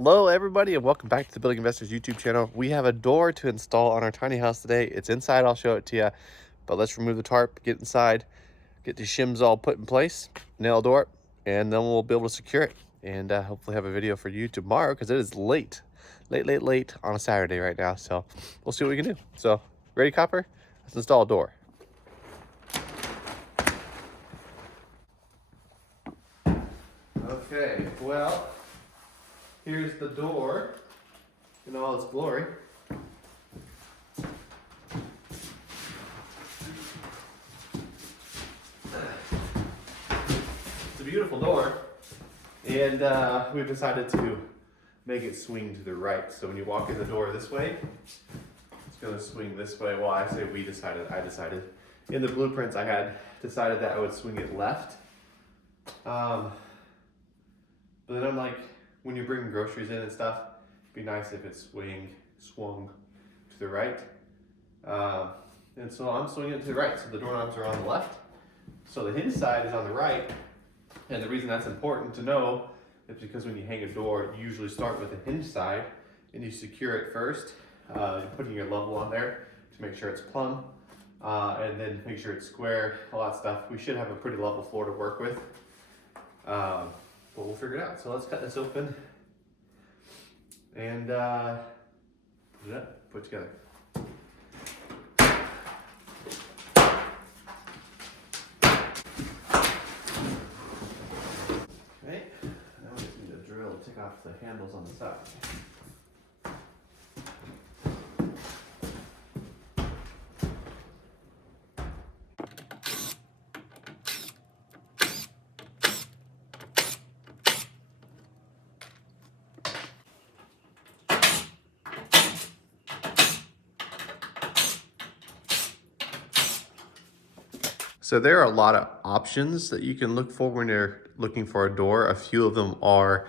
Hello everybody and welcome back to the Building Investors YouTube channel. We have a door to install on our tiny house today. It's inside, I'll show it to you. But let's remove the tarp, get inside, get the shims all put in place, nail the door, and then we'll be able to secure it. And hopefully have a video for you tomorrow because it is late on a Saturday right now. So we'll see what we can do. So ready, Copper? Let's install a door. Okay, well, here's the door in all its glory. It's a beautiful door, and we've decided to make it swing to the right. So when you walk in the door this way, it's going to swing this way. Well, I say we decided, I decided. In the blueprints, I had decided that I would swing it left. But then I'm like, when you bring groceries in and stuff, it'd be nice if it swung to the right. And so I'm swinging it to the right, so the doorknobs are on the left. So the hinge side is on the right. And the reason that's important to know is because when you hang a door, you usually start with the hinge side and you secure it first. You're putting your level on there to make sure it's plumb. And then make sure it's square, all that stuff. We should have a pretty level floor to work with. But we'll figure it out. So let's cut this open and put it up, put it together. Okay, now we just need a drill to take off the handles on the side. So there are a lot of options that you can look for when you're looking for a door. A few of them are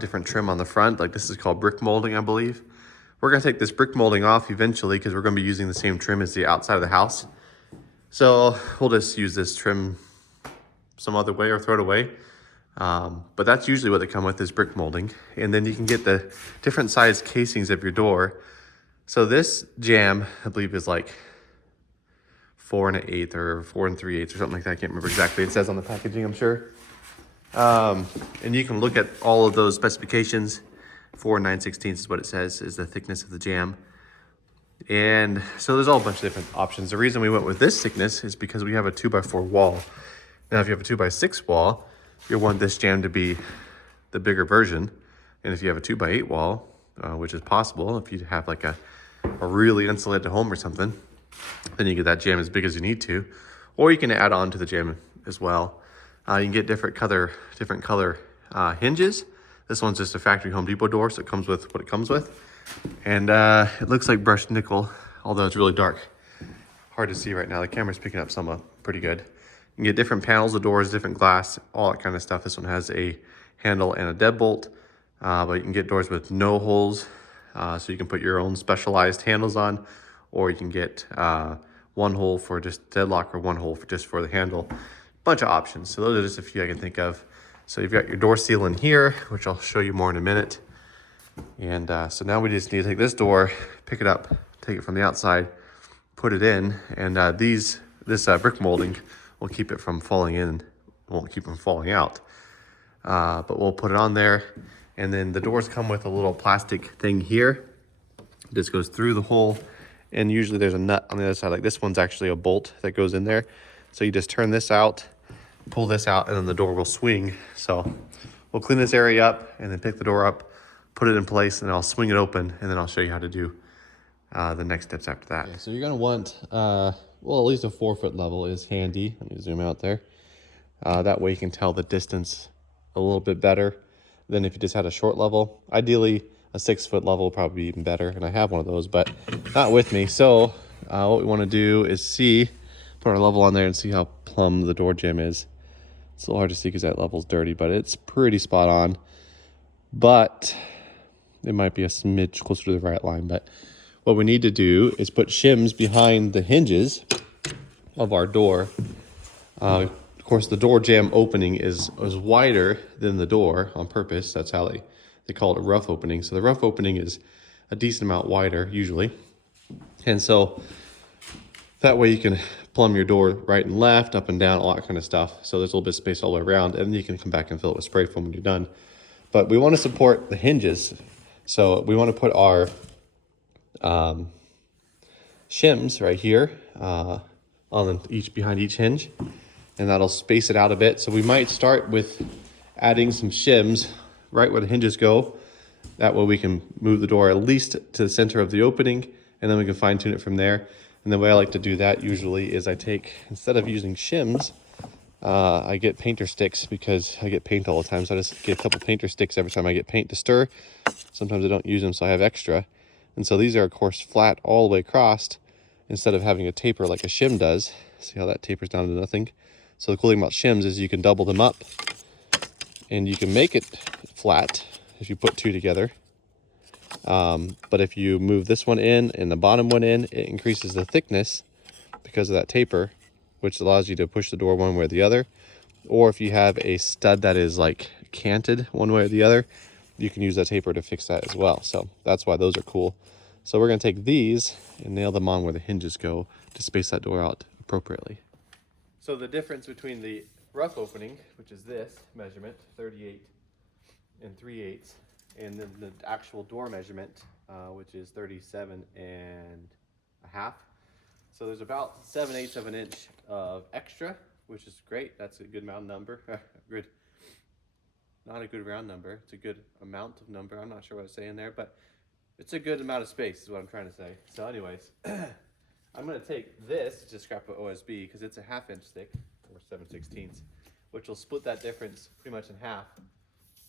different trim on the front, like this is called brick molding, I believe. We're gonna take this brick molding off eventually because we're gonna be using the same trim as the outside of the house. So we'll just use this trim some other way or throw it away. But that's usually what they come with is brick molding. And then you can get the different size casings of your door. So this jamb, I believe, is like 4 1/8 or 4 3/8 or something like that. I can't remember exactly. It says on the packaging, I'm sure. And you can look at all of those specifications. 4 9/16 is what it says is the thickness of the jamb. And so there's all a bunch of different options. The reason we went with this thickness is because we have a 2x4 wall. Now, if you have a 2x6 wall, you'll want this jamb to be the bigger version. And if you have a 2x8 wall, which is possible if you have like a really insulated home or something, then you get that jamb as big as you need to, or you can add on to the jamb as well. You can get different color hinges. This one's just a factory Home Depot door, so it comes with what it comes with. And it looks like brushed nickel, although it's really dark. Hard to see right now. The camera's picking up some pretty good. You can get different panels of doors, different glass, all that kind of stuff. This one has a handle and a deadbolt, but you can get doors with no holes, so you can put your own specialized handles on, or you can get one hole for just deadlock or one hole for just for the handle. Bunch of options. So those are just a few I can think of. So you've got your door seal in here, which I'll show you more in a minute. And so now we just need to take this door, pick it up, take it from the outside, put it in, and this brick molding will keep it from falling in, won't keep it from falling out. But we'll put it on there, and then the doors come with a little plastic thing here. This goes through the hole. And usually there's a nut on the other side. Like this one's actually a bolt that goes in there. So you just turn this out, pull this out, and then the door will swing. So we'll clean this area up and then pick the door up, put it in place, and I'll swing it open, and then I'll show you how to do the next steps after that. Okay, so you're gonna want, well, at least a 4-foot level is handy. Let me zoom out there. That way you can tell the distance a little bit better than if you just had a short level. Ideally, a 6-foot level will probably be even better, and I have one of those, but not with me. So what we want to do is put our level on there and see how plumb the door jamb is. It's a little hard to see because that level's dirty, but it's pretty spot on. But it might be a smidge closer to the right line. But what we need to do is put shims behind the hinges of our door. Of course, the door jamb opening is wider than the door on purpose. That's how they they call it a rough opening. So the rough opening is a decent amount wider usually. And so that way you can plumb your door right and left, up and down, all that kind of stuff. So there's a little bit of space all the way around, and then you can come back and fill it with spray foam when you're done. But we want to support the hinges. So we want to put our shims right here behind each hinge, and that'll space it out a bit. So we might start with adding some shims right where the hinges go. That way we can move the door at least to the center of the opening, and then we can fine tune it from there. And the way I like to do that usually is instead of using shims, I get painter sticks because I get paint all the time. So I just get a couple painter sticks every time I get paint to stir. Sometimes I don't use them, so I have extra. And so these are, of course, flat all the way across instead of having a taper like a shim does. See how that tapers down to nothing? So the cool thing about shims is you can double them up and you can make it flat if you put two together. But if you move this one in and the bottom one in, it increases the thickness because of that taper, which allows you to push the door one way or the other. Or if you have a stud that is like canted one way or the other, you can use that taper to fix that as well. So that's why those are cool. So we're going to take these and nail them on where the hinges go to space that door out appropriately. So the difference between the rough opening, which is this measurement, 38 3/8, and then the actual door measurement, which is 37 1/2. So there's about 7/8 of an inch of extra, which is great. That's a good round number. Good, not a good round number. It's a good amount of number. I'm not sure what I'm saying there, but it's a good amount of space is what I'm trying to say. So anyways, I'm going to take this to scrap of OSB because it's a 1/2 inch thick, or 7/16, which will split that difference pretty much in half.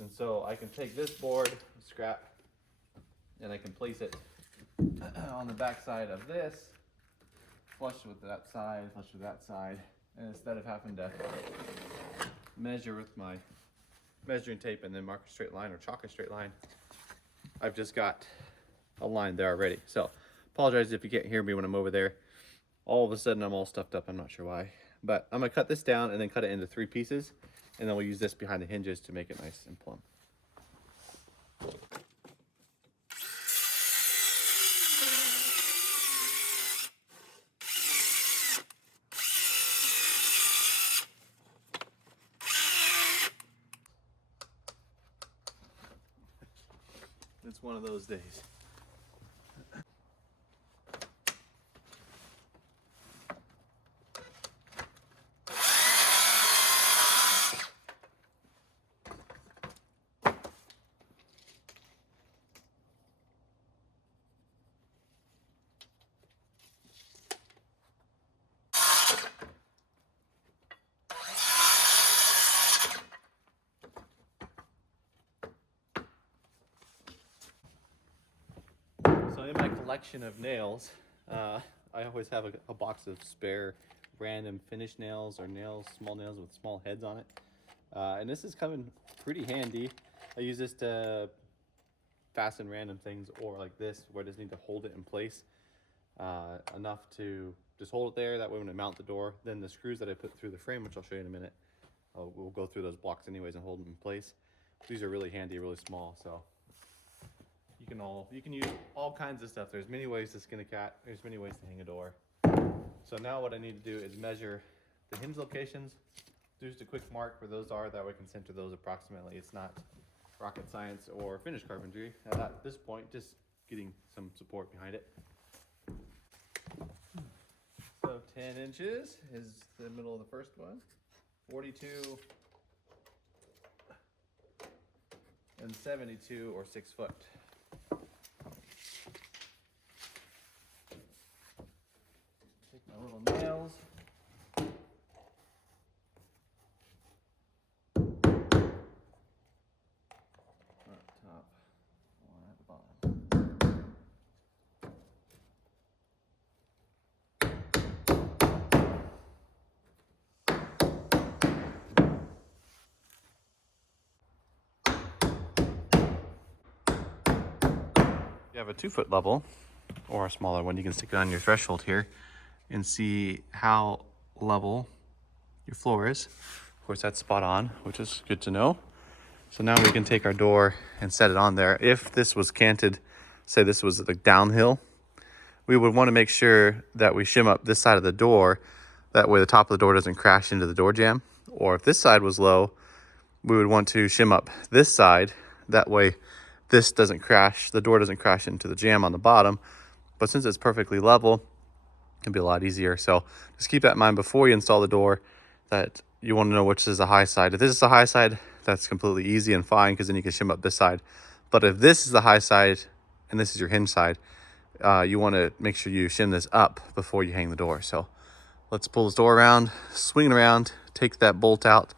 And so I can take this board, scrap, and I can place it on the back side of this, flush with that side, flush with that side. And instead of having to measure with my measuring tape and then mark a straight line or chalk a straight line, I've just got a line there already. So apologize if you can't hear me when I'm over there. All of a sudden I'm all stuffed up, I'm not sure why. But I'm gonna cut this down and then cut it into 3 pieces, and then we'll use this behind the hinges to make it nice and plumb. It's one of those days. So in my collection of nails, I always have a box of spare random finish nails or small nails with small heads on it. And this is coming pretty handy. I use this to fasten random things, or like this where I just need to hold it in place enough to just hold it there. That way when I mount the door, then the screws that I put through the frame, which I'll show you in a minute, we'll go through those blocks anyways and hold them in place. These are really handy, really small, so you can use all kinds of stuff. There's many ways to skin a cat. There's many ways to hang a door. So now what I need to do is measure the hinge locations, do just a quick mark where those are, that way I can center those approximately. It's not rocket science or finished carpentry at this point, just getting some support behind it. So 10 inches is the middle of the first one, 42 and 72, or 6 foot. Take my little nails. One at the top, one at the bottom. You have a 2 foot level or a smaller one, you can stick it on your threshold here and see how level your floor is. Of course, that's spot on, which is good to know. So now we can take our door and set it on there. If this was canted, say this was like downhill, we would want to make sure that we shim up this side of the door. That way the top of the door doesn't crash into the door jamb. Or if this side was low, we would want to shim up this side. That way this doesn't crash, the door doesn't crash into the jamb on the bottom. But since it's perfectly level, it'll be a lot easier. So just keep that in mind before you install the door, that you want to know which is the high side. If this is the high side, that's completely easy and fine, because then you can shim up this side. But if this is the high side and this is your hinge side, you want to make sure you shim this up before you hang the door. So let's pull this door around, swing it around, take that bolt out,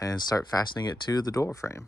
and start fastening it to the door frame.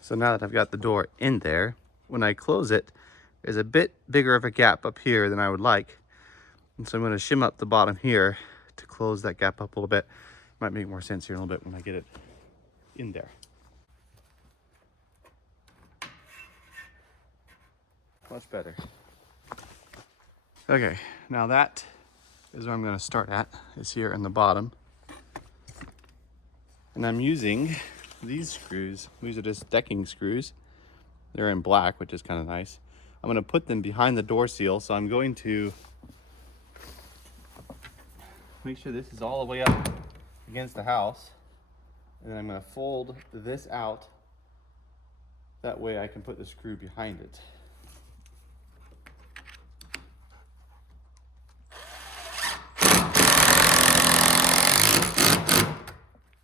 So now that I've got the door in there, when I close it, there's a bit bigger of a gap up here than I would like. And so I'm going to shim up the bottom here to close that gap up a little bit. Might make more sense here in a little bit when I get it in there. Much better. Okay, now that is where I'm going to start at, is here in the bottom. And I'm using these screws. These are just decking screws. They're in black, which is kind of nice. I'm going to put them behind the door seal, so I'm going to make sure this is all the way up against the house. And then I'm going to fold this out. That way I can put the screw behind it.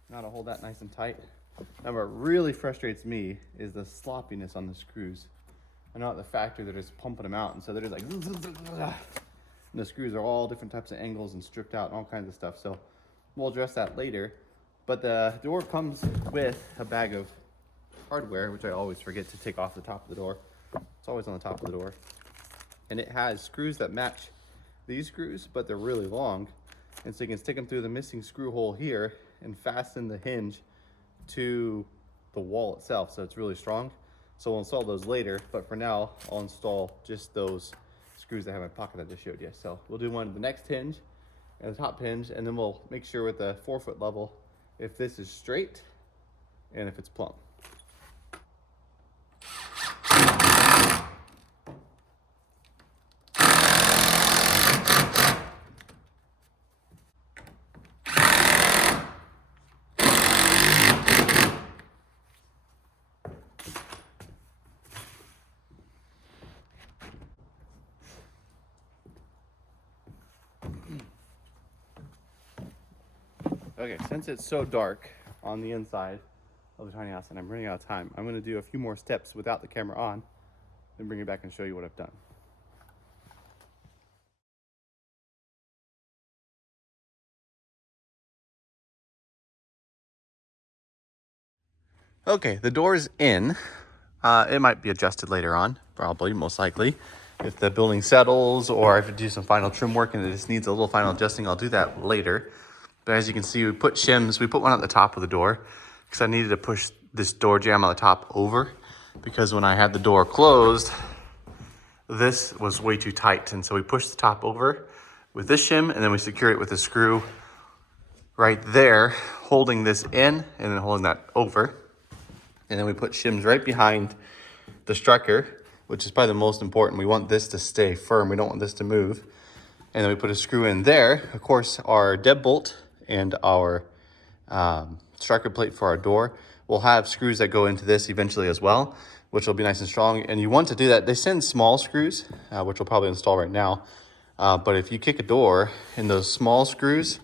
Now to hold that nice and tight. Now what really frustrates me is the sloppiness on the screws. I know at the factory they're just pumping them out, and so they're just like, and the screws are all different types of angles and stripped out and all kinds of stuff. So we'll address that later. But the door comes with a bag of hardware, which I always forget to take off the top of the door. It's always on the top of the door. And it has screws that match these screws, but they're really long. And so you can stick them through the missing screw hole here and fasten the hinge to the wall itself, so it's really strong. So we'll install those later, but for now I'll install just those screws that have in my pocket I just showed you. So we'll do one at the next hinge and the top hinge, and then we'll make sure with the 4-foot level if this is straight and if it's plumb. Okay, since it's so dark on the inside of the tiny house and I'm running out of time, I'm going to do a few more steps without the camera on, then bring it back and show you what I've done. Okay, the door's in. It might be adjusted later on, probably, most likely. If the building settles or if I do some final trim work and it just needs a little final adjusting, I'll do that later. But as you can see, we put shims. We put one at the top of the door because I needed to push this door jamb on the top over, because when I had the door closed, this was way too tight. And so we pushed the top over with this shim, and then we secured it with a screw right there, holding this in and then holding that over. And then we put shims right behind the striker, which is probably the most important. We want this to stay firm. We don't want this to move. And then we put a screw in there. Of course, our deadbolt and our striker plate for our door will have screws that go into this eventually as well, which will be nice and strong. And you want to do that. They send small screws, which we'll probably install right now. But if you kick a door and those small screws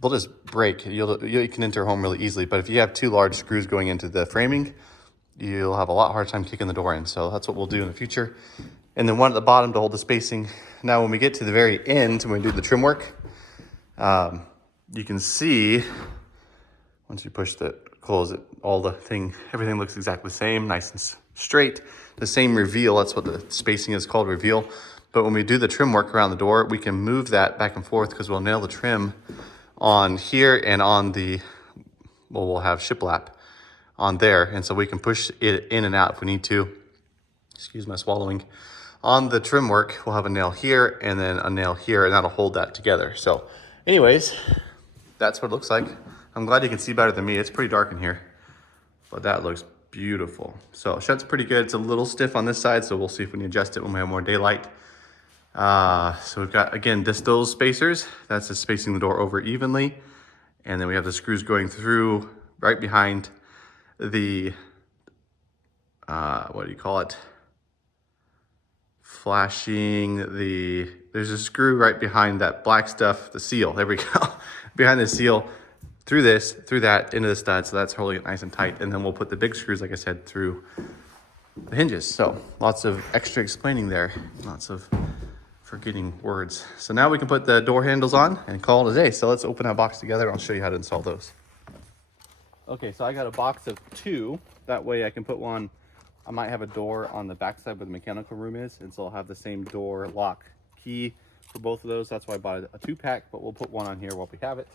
they'll just break. You can enter home really easily. But if you have two large screws going into the framing, you'll have a lot harder time kicking the door in. So that's what we'll do in the future. And then one at the bottom to hold the spacing. Now, when we get to the very end, when we do the trim work, you can see, once you push the, close it, everything looks exactly the same, nice and straight. The same reveal, that's what the spacing is called, reveal. But when we do the trim work around the door, we can move that back and forth because we'll nail the trim on here and on the, well, we'll have shiplap on there. And so we can push it in and out if we need to. Excuse my swallowing. On the trim work, we'll have a nail here and then a nail here, and that'll hold that together. So anyways, that's what it looks like. I'm glad you can see better than me. It's pretty dark in here, but that looks beautiful. So it shuts pretty good. It's a little stiff on this side, so we'll see if we can adjust it when we have more daylight. So we've got, again, those spacers. That's just spacing the door over evenly. And then we have the screws going through right behind the, what do you call it? There's a screw right behind that black stuff, the seal, there we go. Behind the seal, through that, into the stud, so that's holding it nice and tight. And then we'll put the big screws, like I said, through the hinges. So lots of extra explaining there, lots of forgetting words. So now we can put the door handles on and call it a day. So let's open that box together and I'll show you how to install those. Okay, so I got a box of 2. That way I can put one, I might have a door on the backside where the mechanical room is, and so I'll have the same door lock key for both of those. That's why I bought a 2-pack, but we'll put one on here while we have it.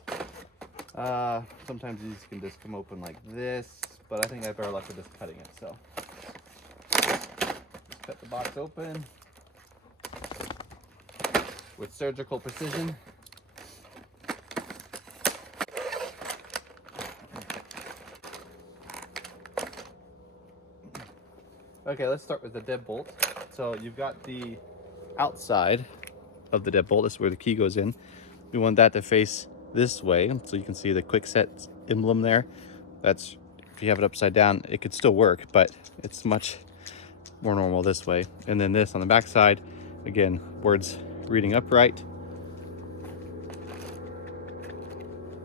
Sometimes these can just come open like this, but I think I have better luck with just cutting it. So just cut the box open with surgical precision. Okay, let's start with the deadbolt. So you've got the outside of the deadbolt. This is where the key goes in. We want that to face this way, so you can see the Kwikset emblem there. That's, if you have it upside down, it could still work, but it's much more normal this way. And then this on the back side, again, words reading upright.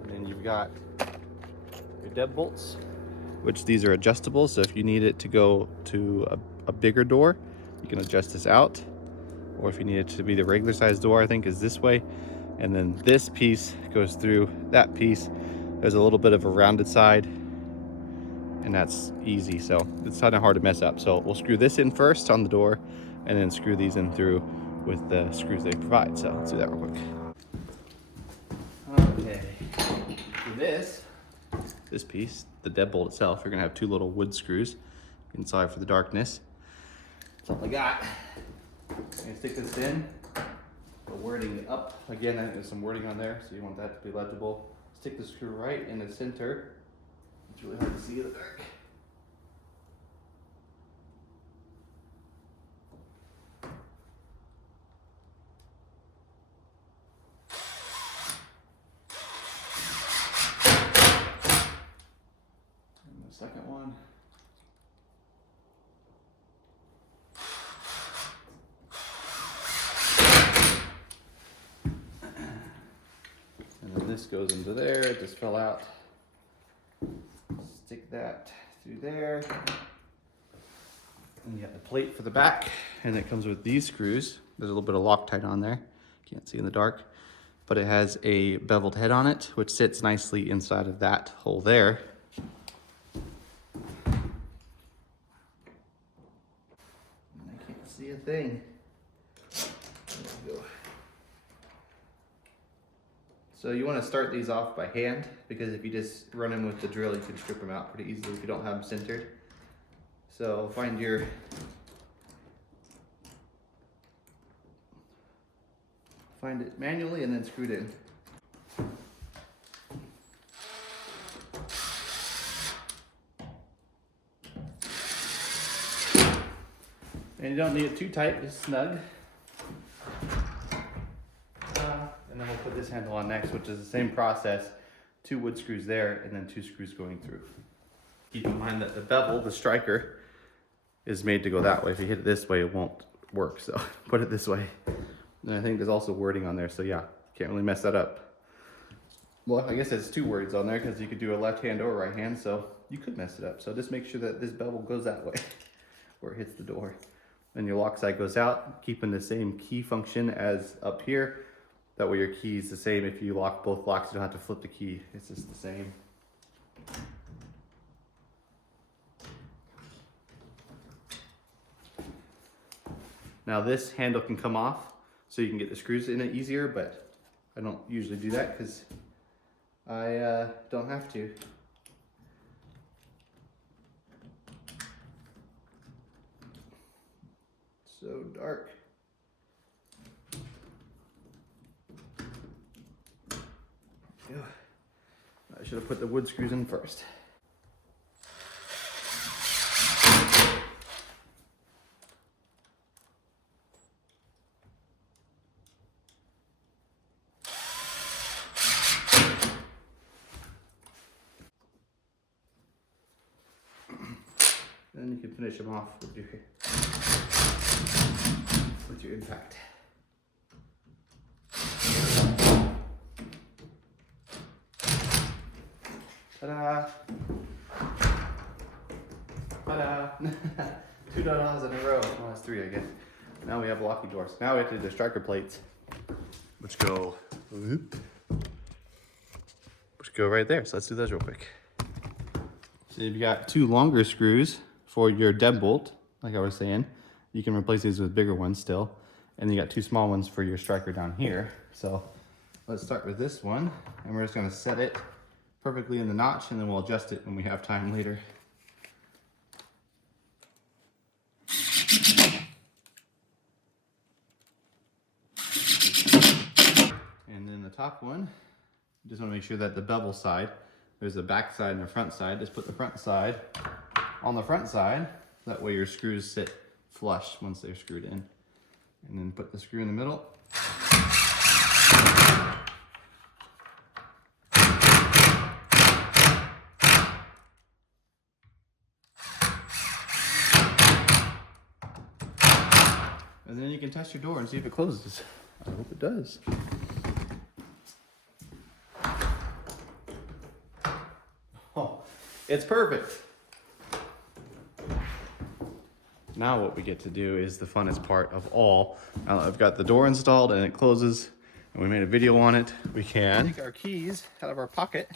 And then you've got your deadbolts, which these are adjustable. So if you need it to go to a bigger door, you can adjust this out. Or if you need it to be the regular size door, I think is this way. And then this piece goes through that piece. There's a little bit of a rounded side, and that's easy. So it's kind of hard to mess up. So we'll screw this in first on the door and then screw these in through with the screws they provide. So let's do that real quick. Okay, for this piece, the deadbolt itself, you're gonna have 2 little wood screws inside for the darkness. That's all I got. I'm gonna stick this in. The wording up. Again, I think there's some wording on there, so you want that to be legible. Stick the screw right in the center. It's really hard to see in the dark. And the second one. And then this goes into there. It just fell out. Stick that through there. And you got the plate for the back, and it comes with these screws. There's a little bit of Loctite on there. Can't see in the dark, but it has a beveled head on it, which sits nicely inside of that hole there. And I can't see a thing. There we go. So you want to start these off by hand, because if you just run them with the drill, you can strip them out pretty easily if you don't have them centered. So find it manually and then screw it in. And you don't need it too tight, just snug. And then we'll put this handle on next, which is the same process. 2 wood screws there, and then 2 screws going through. Keep in mind that the bevel, the striker, is made to go that way. If you hit it this way, it won't work. So put it this way. And I think there's also wording on there. So yeah, can't really mess that up. Well, I guess there's two words on there because you could do a left hand or right hand, so you could mess it up. So just make sure that this bevel goes that way where it hits the door. And your lock side goes out, keeping the same key function as up here. That way your key is the same. If you lock both locks, you don't have to flip the key. It's just the same. Now this handle can come off so you can get the screws in it easier, but I don't usually do that because I don't have to. So dark. I should have put the wood screws in first. Then you can finish them off with your impact. Ta-da! Ta-da! 2 da-das in a row. Well, that's 3, I guess. Now we have locking doors. Now we have to do the striker plates, which go right there. So let's do those real quick. So you've got 2 longer screws for your deadbolt, like I was saying. You can replace these with bigger ones still. And you got 2 small ones for your striker down here. So let's start with this one, and we're just gonna set it perfectly in the notch, and then we'll adjust it when we have time later. And then the top one, just want to make sure that the bevel side, there's a back side and a front side. Just put the front side on the front side. That way your screws sit flush once they're screwed in. And then put the screw in the middle. And then you can test your door and see if it closes. I hope it does. Oh, it's perfect. Now what we get to do is the funnest part of all. Now I've got the door installed and it closes, and we made a video on it. We can take our keys out of our pocket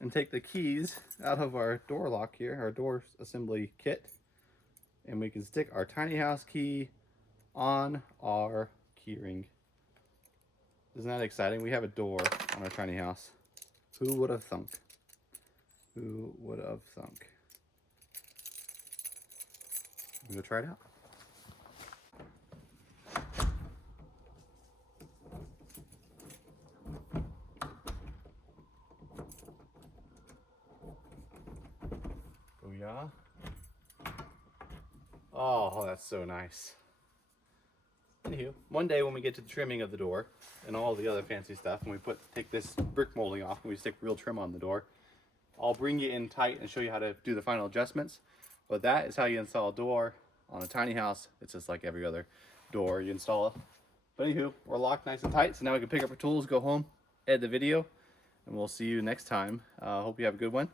and take the keys out of our door lock here, our door assembly kit, and we can stick our tiny house key on our key ring. Isn't that exciting? We have a door on our tiny house. Who would have thunk? Who would have thunk? I'm gonna try it out. Booyah. Oh, that's so nice. Anywho, one day when we get to the trimming of the door and all the other fancy stuff, and we take this brick molding off and we stick real trim on the door, I'll bring you in tight and show you how to do the final adjustments. But that is how you install a door on a tiny house. It's just like every other door you install. But anywho, we're locked nice and tight, so now we can pick up our tools, go home, edit the video, and we'll see you next time. Hope you have a good one.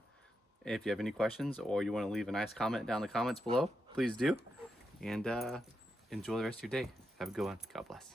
If you have any questions or you want to leave a nice comment down in the comments below, please do. And enjoy the rest of your day. Have a good one. God bless.